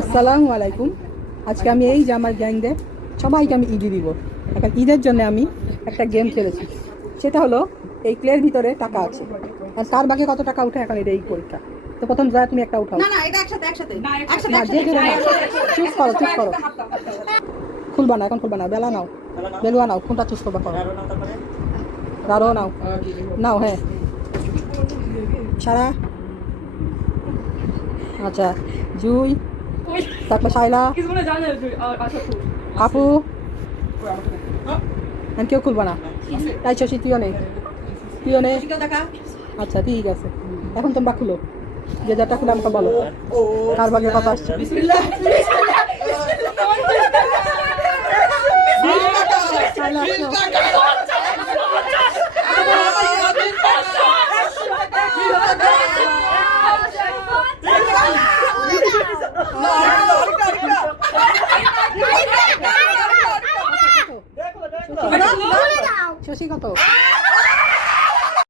আসসালামু আলাইকুম। আজকে আমি এই যে আমার গ্যাংদের সবাইকে আমি ঈদে দিব। এখন ঈদের জন্য আমি একটা গেম খেলেছি, সেটা হলো এই ক্লের ভিতরে টাকা আছে আর তার ভাগে কত টাকা উঠে, এখন এটা এই পরীক্ষা। তো প্রথম যা তুমি একটা উঠাও। না না এটা একসাথে একসাথে না, যে চুজ করো, চুজ করো। খুলবা না, এখন খুলবা না, বেলা নাও, বেলুয়া নাও, কোনটা চুজ করবা করো। রারো নাও, নাও, হ্যাঁ সারা। আচ্ছা, জুই, তারপর শাইলা, আপু, কেউ খুলবা না। তাই শশী, তুইও নেই, তুইও নেই। আচ্ছা ঠিক আছে, এখন তোমরা খুলো, যে যারটা খুলে আমাকে বলো কার ভাগে কথা আসছে। শশী কত?